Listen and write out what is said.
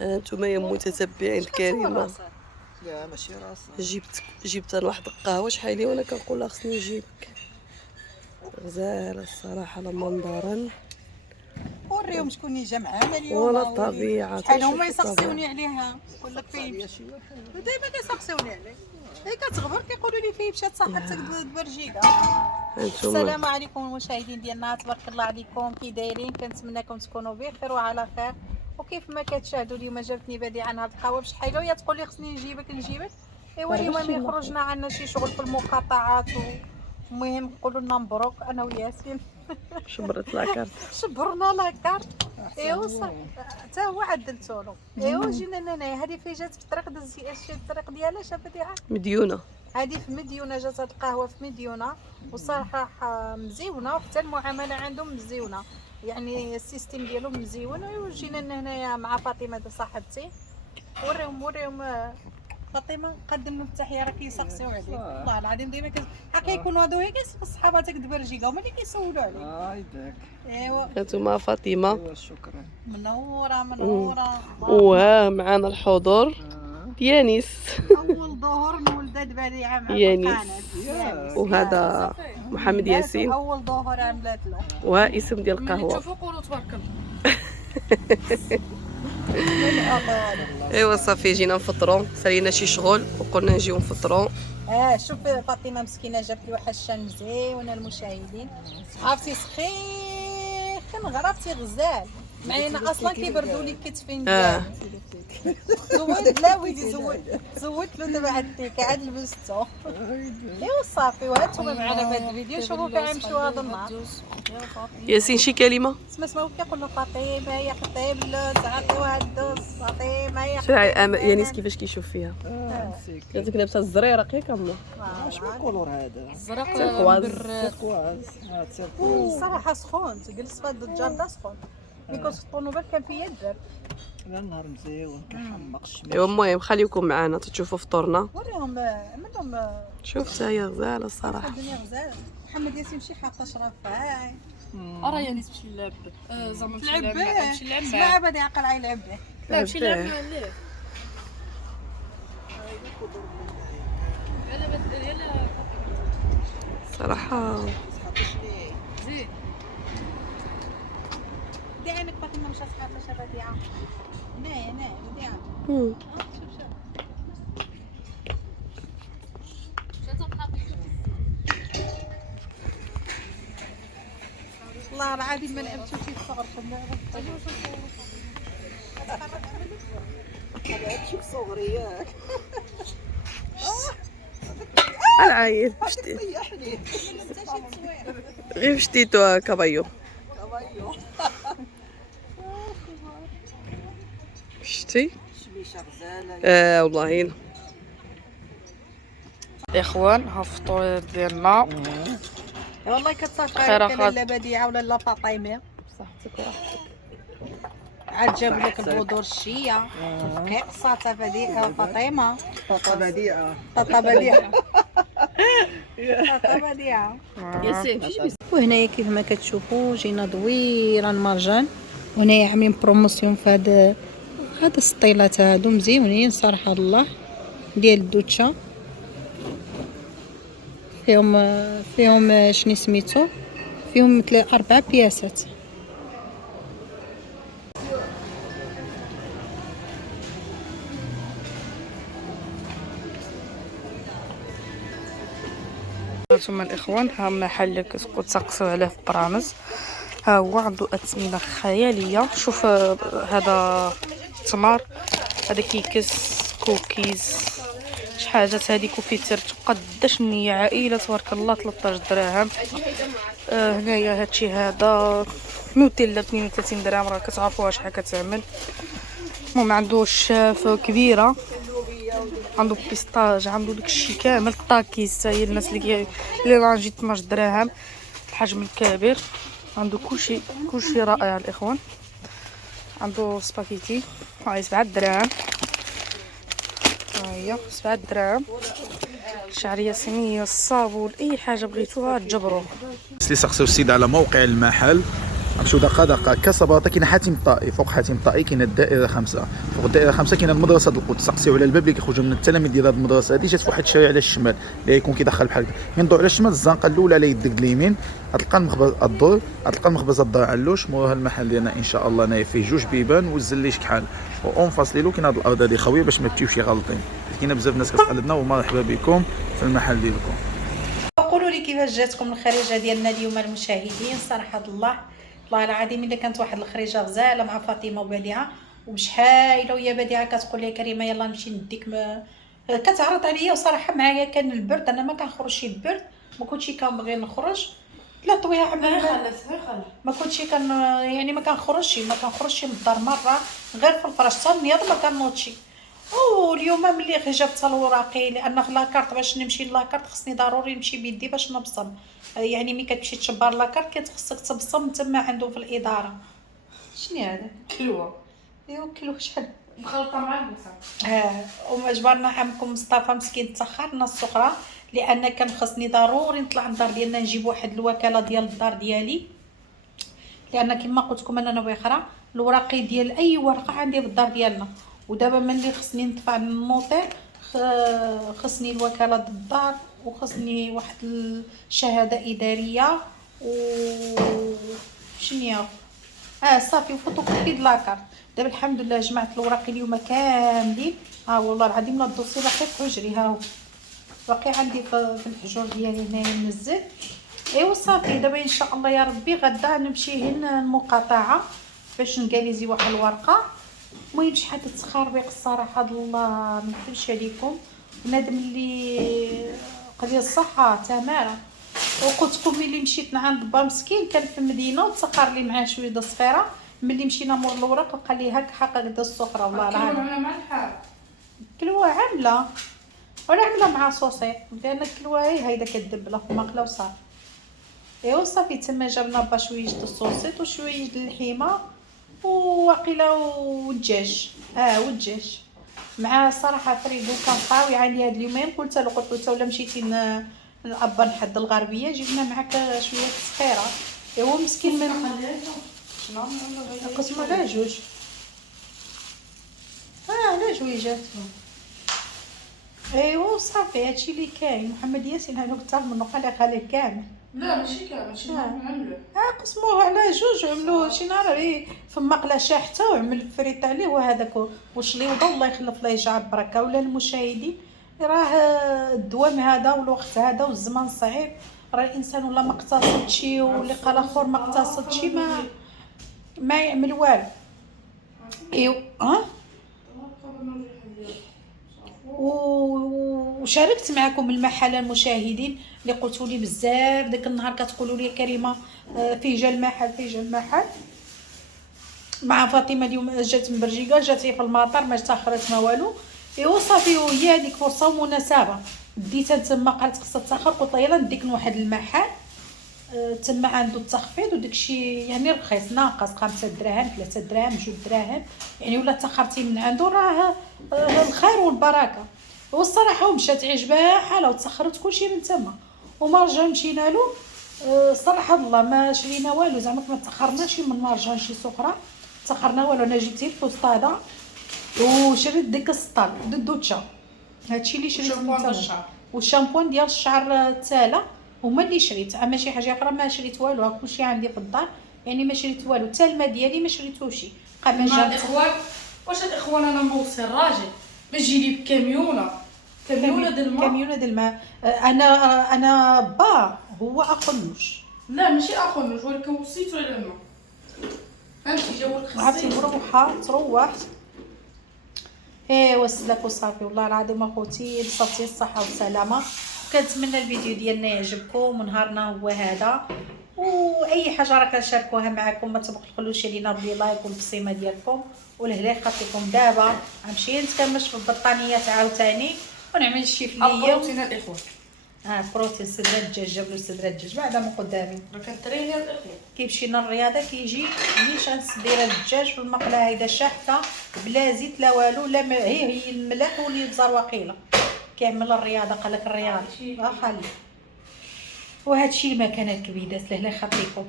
انتم يا متتبعين الكريمه، لا ماشي راسها. جبت انا واحد القهوه شحالي وانا كنقول لها خصني نجيبك. غزاله الصراحه لا منظرا وريهم شكون اللي جا معانا اليوم ولا الطبيعه. شحال هما يسقسيوني عليها ولا فين ديما كيسقسيوني عليه. هي كتغبر كيقولوا لي فين مشات صاحبتك البرجيكه. السلام عليكم المشاهدين ديالنا، تبارك الله عليكم، كي دايرين؟ كنتمنىكم تكونوا بخير وعلى خير. وكيف ما كتشاهدوا اليوم جابتني بديعه هاد القهوه بشحال وهي تقول لي خصني نجيبك ايوا اليوم ملي خرجنا عندنا شي شغل في المقاطعات المهم نقولوا لنا مبروك انا وياسين. شبرت لاكارت شبرنا لاكارت ايوا صافي حتى هو عدلتو له. ايوا جينا لهنايا. هذه فين جات في الطريق دزي الطريق ديالها شافت بديعه مديونه. هذه في مديونه، جات هاد القهوه في مديونه وصراحه مزيونه وحتى المعامله عندهم مزيونه، يعني السيستم ديالهم مزيون. وجينا لهنايا مع فاطمه صاحبتي. وريهم فاطمه قدم لهم التحيه، راه كيسقسيو عليك والله العظيم ديما كيكونوا هادو هي كيسقسوا صحاباتك دبرجيكا هما اللي كيسولوا عليك. يداك. ايوا انتم فاطمه. ايوا شكرا. منوره. معنا الحضور يانيس. اول ظهور نولدت بديعه مع يانيس. القناه. وهذا محمد ياسين. اول ظهور عملت له. واسم ديال القهوه. شوفوا قولوا تبارك الله. ايوا صافي جينا نفطروا، سالينا شي شغل وقلنا نجيو نفطروا. شوف فاطمه مسكينه جابت لي واحد الشان مزيون المشاهدين، عرفتي سخيخن غرفتي غزال معانا اصلا كيبردوا لي الكتفين ديالي. زودت لا وليدي زودت له دابا عاد التيكه عاد لبستو. ايوا صافي وهانتوما معنا في هذا الفيديو. شوفوا فين غنمشيو هذا النهار. ياسين شي كلمه؟ سمعوا كيقولوا فاطمه يا خطيب اللوز عطيوها الدوز فاطمه يا شوف يانيس كيفاش كيشوف فيها. قالت لابسه الزريره كامله. شنو الكولور هذا؟ الزرق تيركواز. الصراحه سخون جلس في هذا الجرده سخون. ملي كنت في الطونوبيل كان فيا البرد. لا النهار مزيون كيحمق الشمس. ايوا المهم خليكم معنا تشوفوا فطورنا. وريهم منهم. شوف حتى هي غزاله الصراحه. الدنيا غزال. محمد ياسين شي حاطه شرفاي. راه يانيس باش نلعب زعما باش نلعب معاه. اسمع بدي عقل يلعب به. لا باش نلعب معاه ليه يلا صراحه زين دي عينك فاطمه مشات حاطه شبديعه. هنايا بديعه. شوف والله العظيم ما لعبتش في صغركم. هذا تشوف صغري ياك. العايل طيحني. غير شتيتو كابايو. شتي شبيشه غزاله. والله الاخوان ها الفطور ديالنا. والله كتصافى خير عليك لا بديعه ولا لا فاطمه صحتك وراحتك. عاد جاب لك البودور الشيه كيقصات بديعه فاطمه. طاطا بديعه. طاطا بديعه. طاطا بديعه. ياسين وهنايا كيف ما كتشوفوا جينا دويره المرجان، وهنايا عاملين بروموسيون في هاد السطيلات هادو مزيونين صراحه الله ديال الدوتشا. فيهم شنو سميتو، فيهم 4 بياسات. هانتوما الاخوان ها محل كتبقاو تسقسوا عليه في برامز. ها هو عنده اثمنه خياليه. شوف هذا تمر، هذا كيكس، كوكيز، شي حاجات. هذه كوفيتير قداش النيه عائله تبارك الله 13 دراهم. هنايا هادشي هذا نوتيلا 32 درهم، راه كتعرفوها شحال كتعمل. المهم عنده شاف كبيره، عنده بيستاج، عنده داكشي كامل. طاكيز هي الناس اللي رانجي 12 درهم الحجم الكبير. عنده كلشي رائع الاخوان. عنده سباكيتي هاي 7 دراهم، هي 7 دراهم. شعريه صينيه، الصابون، اي حاجه بغيتوها تجبروها. اللي سقسوا السيد على موقع المحل عرفتو دقه كسباطه كاين حاتم الطائي، فوق حاتم الطائي كاين الدائره 5، فوق الدائره 5 كاين المدرسه ديال القدس. تسقسيو على الباب اللي كيخرجوا من التلاميذ ديال هذه المدرسه هذه، جات في واحد الشارع على الشمال اللي يكون كيدخل بحال هكا، ينضو على الشمال الزنقه الاولى على يدك اليمين غتلقى المخبز الدور، غتلقى المخبز الدار علوش، موراها المحل ديالنا ان شاء الله نايف فيه 2 بيبان والزلي شكحال، واون فاصليلو كاين هاد الارض هذه خاويه باش ما تمشيوش غالطين. كاينه بزاف الناس كتقلدنا ومرحبا بكم في المحل ديالكم. قولوا لي كيفاش جاتكم الخريجه ديالنا اليوم المشاهدين. صراحه الله العظيم الا كانت واحد الخريجه غزاله مع فاطمه وبديعه وبشحايله، ويا بديعه كتقول لي كريمه يلا نمشي نديك كتعرض عليا، وصراحه معايا كان البرد، انا ما كنخرجش البرد، ما كنتش كنبغي نخرج لا طويها عمل ما كنتش يعني ما كنخرجش من الدار مره غير في الفراش حتى النياض ما كنوضش. واليوم ملي جبت الوراقي لان في لاكارت باش نمشي لاكارت خصني ضروري نمشي بيدي باش نبصم، يعني ملي كتمشي تشبر لاكارت كتخصك تبصم تما عنده في الاداره. شنو هذا كلوه ايوا كيلو شحال مخلطه مع البصل. وما جبرنا عمكم مصطفى مسكين تاخرنا السخره لان كان خصني ضروري نطلع للدار ديالنا نجيب واحد الوكاله ديال الدار ديالي، لان كما قلت لكم انا بخرى الوراقي ديال اي ورقه عندي في الدار ديالنا، ودابا ملي خصني ندفع للنوطير خصني الوكاله ديال الدار وخصني واحد الشهاده اداريه و شنو صافي وفوتوكوبي ديال لاكارت. دابا الحمد لله جمعت الوراقي اليوم كاملين. والله العظيم لا الدوسي باقي في حجري، ها هو باقي عندي في الحجور ديالي هنايا منزل. ايوا صافي دابا ان شاء الله يا ربي غدا نمشي هنا المقاطعه باش نكاليزي واحد الورقه. المهم شحال تسخر بك الصراحه الله ما نكذبش عليكم، بنادم اللي قضيه الصحه تماره. وقلت لكم ملي مشيت عند با مسكين كان في المدينه وتسخر لي معاه شويه د الصفيره، ملي مشينا مور الوراق لقى لي هاك حقق د السخره. والله العظيم مع الحار كلوه عامله ولا عامله مع صوصي، لان الكلوه هيدا كدبله في المقله وصافي. ايوا صافي تما جبنا با شويه د الصوصيط وشويه د اللحيمه وواقيلا والدجاج والدجاج مع صراحه فريدو كان خاوي علي هاد اليومين. قلت له ولا مشيتي نعبر نحد الغربيه جبنا معاك شويه الصخيره. ايوا مسكين من شنو قسموا على جوج على جويجات. ايوا صافي هادشي اللي كاين. محمد ياسين انا قلت له من قال خليه كامل. لا ماشي كامل شي نعملو قسموه على جوج عملوه شي نهار في مقله شاحته وعمل فريت عليه وهذاك وشليوضه. الله يخلف الله يجعل بركه. ولا المشاهدين راه الدوام هذا والوقت هذا والزمان صعيب، راه الانسان ولا ما اقتصدش واللي قال اخر ما اقتصدش ما يعمل والو. ايوا وشاركت معكم المحل المشاهدين اللي قلتوا لي بزاف داك النهار كتقولوا لي كريمه فيه جا المحل مع فاطمه. اليوم جات من برجيكا، جات في المطار ما تاخرت ما والو. ايوا صافي وهي هذيك فرصه ومناسبه ديتها تما قالت خصها تاخر، قلت لها يلا نديك لواحد المحل تما عنده التخفيض وداكشي يعني رخيص ناقص 5 دراهم 3 دراهم 2 دراهم، يعني ولا تاخرتي من عنده راه الخير والبركه. والصراحه ومشات عجبها حاله وتسخرت كلشي من تما وما رجع مشينا له. صراحه الله ما شرينا والو، زعما ما تاخرناش من مارجان شي سخره تاخرنا والو. انا جبت الفسطاده وشريت ديك السطال د الدوتشا، هادشي اللي شريت من تما، والشامبوان ديال الشعر التاله هما اللي شريت. اما شي حاجه اخرى ما شريت والو، كلشي عندي في الدار يعني ما شريت والو. حتى الماء ديالي ما شريتوش. مع الاخوان واش الاخوان انا نوصي الراجل باش يجي لي بكاميونه ديال الماء. كاميونه ديال الماء. انا با هو اخنوش. لا ماشي اخنوش ولكن وصيتو على الماء فهمتي جاو عرفتي الخصيص مروحه تروح. ايوا سلاك وصافي. والله العظيم اخوتي بصفتي الصحه والسلامه. كنتمنى الفيديو ديالنا يعجبكم ونهارنا هو هذا، واي حاجه راه كنشاركوها معكم ما تبخلوش علينا بلايك والبصيمه ديالكم والهلا يخليكم. دابا غنمشي نتكمش في البطانيات عاوتاني ونعمل شي فليه بروتين الاخوان. بروتين صدر الدجاج. جاب له صدر الدجاج بعدا من قدامي. راه كنتريني الاخوان كيمشي للرياضه كيجي ملي شانس دايره الدجاج في المقله هيدا شاحته بلا زيت لا والو لا هي الملح واللي بزار وقيله كيعمل الرياضه. قال لك الرياضه خلي. وهذا الشيء المكانه الكبيدات الله يخليكم.